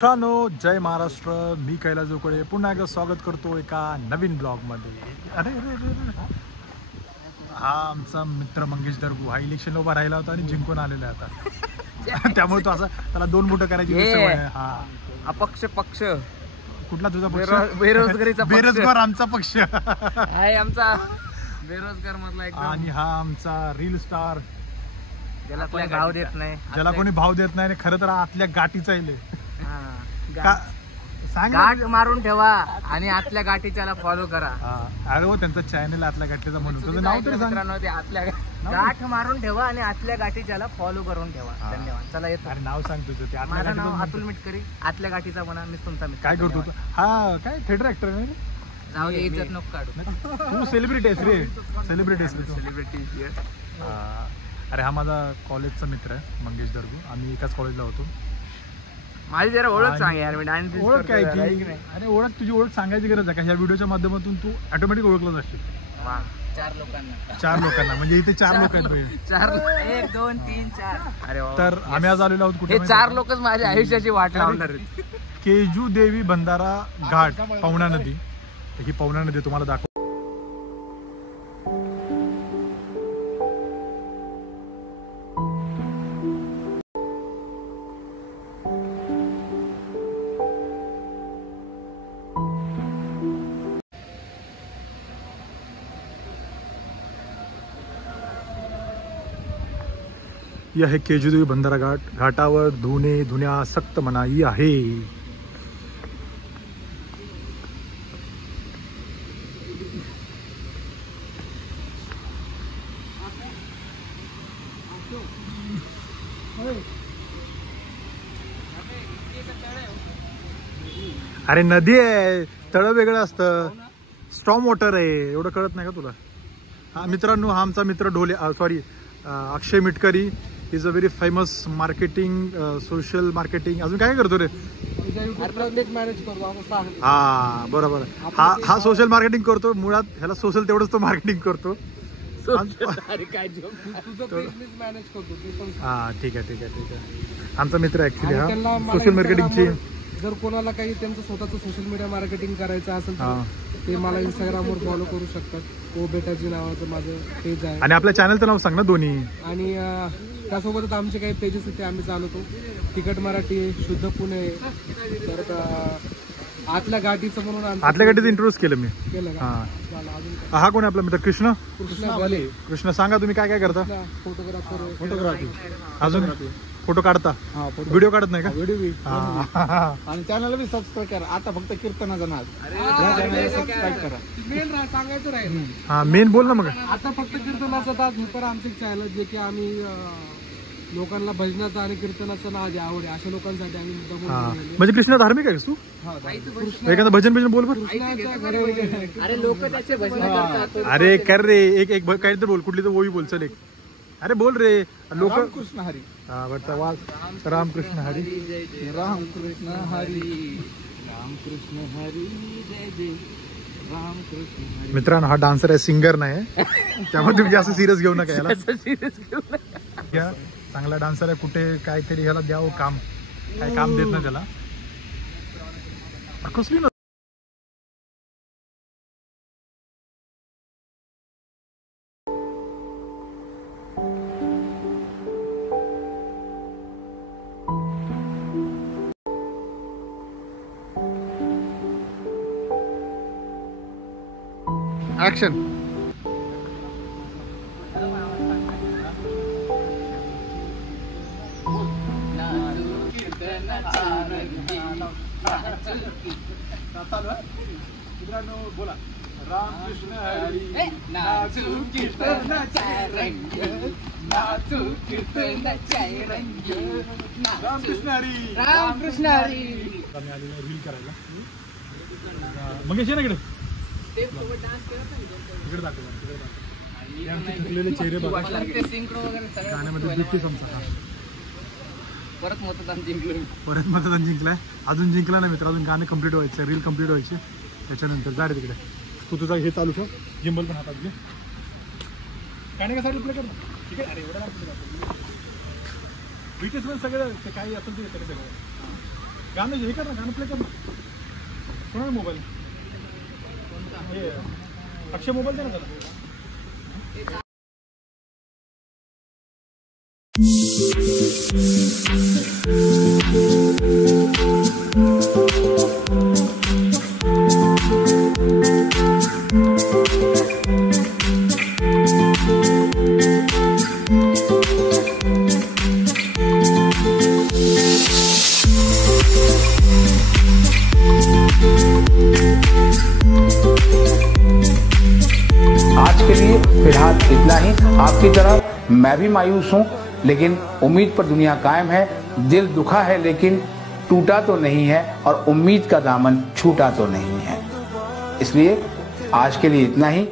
मित्रांनो, जय महाराष्ट्र. मी कैलास जोकडे पुन्हा एकदा स्वागत करतो एका नवीन ब्लॉगमध्ये. अरे अरे अरे अरे, हा आमचा मित्र मंगेश दरगू हा इलेक्शन उभा राहिला होता आणि जिंकून आलेला आहे आता. त्यामुळे तो असा त्याला दोन बोटं करायची सवय आहे. हा अपक्ष पक्ष कुठला तुझा पक्ष? बेरोजगारीचा पक्ष. बेरोजगार आमचा पक्ष आहे आमचा बेरोजगार मधला एकदम. आणि हा आमचा रील स्टार ज्याला कोणी भाव देत नाही, ज्याला कोणी भाव देत नाही. आणि खरं तर आतल्या गाठीचा इले सांग ना. गाठ मारून ठेवा आणि आतल्या गाठीच्याला फॉलो करा. अरे हो, त्यांचा चॅनल आतल्या गाठीचा म्हणून तुझं नाव तरी सांग. मित्रांनो, ते आतल्या गाठ मारून ठेवा आणि आतल्या गाठीच्याला फॉलो करून ठेवा. धन्यवाद. चला येतो. अरे नाव सांग तुझं. ते आतल्या माझं नाव गाठीचं अतुल मिटकरी. आतल्या गाठीचा म्हणा, मी तुमचा मित्र. काय करतो तू? हा काय थिएटर ऍक्टर आहे रे? जाऊ दे, इज्जत नको काढू. तू सेलिब्रिटी आहेस रे. सेलिब्रिटी आहेस रे तू. सेलिब्रिटी. अरे हा माझा कॉलेजचा मित्र आहे मंगेश दरगू. आम्ही एकाच कॉलेजला होतो. माझी जरा ओळख सांग यार. मी डान्स ओळख काय की? अरे ओळख, तुझी ओळख सांगायची गरज आहे का? ह्या व्हिडिओच्या माध्यमातून तू ऑटोमॅटिक ओळखलं असशील. 4 लोकांना म्हणजे इथे 4 लोक आहेत. 1 2 3 4. अरे तर आम्ही आज आलेलो आहोत कुठे? हे 4 लोकच माझ्या आयुष्याची वाट लावणार आहेत. केजू देवी बंधारा घाट, पवना नदी. ही पवना नदी तुम्हाला दाखव. यह है केजू देवी बंधारा घाट. घाटावर धुण्यासक्त मनाई आहे. अरे नदी आहे, तळ वेगळं असतं. स्टॉर्म वॉटर आहे, एवढं कळत नाही का तुला? हा मित्रांनो, हा आमचा मित्र Dhole Akshay Mitkari. Is a very famous marketing, social marketing. अजून काय करतो रे? हा बरोबर. हा सोशल मार्केटिंग करतो. मुळात ह्याला सोशल तेवढंच तो मार्केटिंग करतो. हा ठीक आहे. आमचा मित्र ऍक्च्युली हा सोशल मार्केटिंगची. जर कोणाला काही त्यांचं स्वतःचं सोशल मीडिया मार्केटिंग करायचं असेल तर ते मला इंस्टाग्रामवर फॉलो करू शकतात. ओ बेटाजी नावाचं माझं पेज आहे. आणि आपल्या चॅनलचं नाव सांग ना दोन्ही. आणि त्यासोबतच आमचे काही पेजेस आहेत ते आम्ही चालवतो. तिकट मराठी, शुद्ध पुणे, तर आतल्या गाठीचं म्हणून. आतल्या गाठीचं इंट्रोड्यूस केलं मी. केलं का? हा कोण आहे आपला मित्र? कृष्ण. कृष्णा सांगा तुम्ही काय काय करता? फोटोग्राफी. अजून फोटो काढता? व्हिडिओ काढत नाही का? व्हिडिओ. आणि चॅनल बी सबस्क्राईब करा. आता फक्त कीर्तनाचा नाद सबस्क्राईब करा. मेन सांगायचं राहील. हा मेन बोल ना मग. आता फक्त कीर्तनाचा तास हे तर आमचे चॅनल जे की आम्ही लोकांना भजनाचा आणि कीर्तनाचा नाद आवड आहे अशा लोकांसाठी आम्ही. म्हणजे कृष्ण धार्मिक आहे तू? एखादं भजन बोल बर. अरे लोक त्याचे भजन करतात. अरे कर रे, एक काहीतरी बोल. कुठली तर ओवी बोल. चल एक. अरे बोल रे. लोक कृष्ण हरी. हा बरं वाज. रामकृष्ण हरी. रामकृष्ण हरी. रामकृष्ण हरी. जय जय रामकृष्ण. मित्रांनो, हा डान्सर आहे, सिंगर नाही. त्यामुळे तुम्ही जास्त सिरियस घेऊ नका याला. घ्या, चांगला डान्सर आहे. कुठे काहीतरी ह्याला द्यावं काम. काय काम देत ना त्याला. कसली ना. ऍक्शन. बोला. रामकृष्ण हरी. नाचू कीर्तनाचा रंग, नाचू कीर्तनाचा रंग. रामकृष्ण हरी. रामकृष्ण हरी. आम्ही आलेलो रील करायला. मग येशील ना इकडे. तिकडे दाखव. थकलेले चेहरे बघा. गाण्यामध्ये दुःखी समजा. परत मतदान जिंकलाय. अजून जिंकला नाही मित्र. अजून गाणं कम्प्लीट व्हायचं, रील कम्प्लीट व्हायची. त्याच्यानंतर जा रे तिकडे. तू तुझा हे चालू ठेव. जिंबल पण हातात घे. गाणे का साईडला प्ले कर ना. ठीक आहे. अरे एवढा बीचेस मध्ये सगळं काही असेल ते सगळं गाणं हे कर ना, गाणं प्ले कर ना. कोणा मोबाईल हे अक्षय मोबाईल दे ना त्याला. आज के लिए फिलहाल इतना ही। आपकी तरह मैं भी मायूस हूँ, लेकिन उम्मीद पर दुनिया कायम है। दिल दुखा है लेकिन टूटा तो नहीं है, और उम्मीद का दामन छूटा तो नहीं है। इसलिए आज के लिए इतना ही।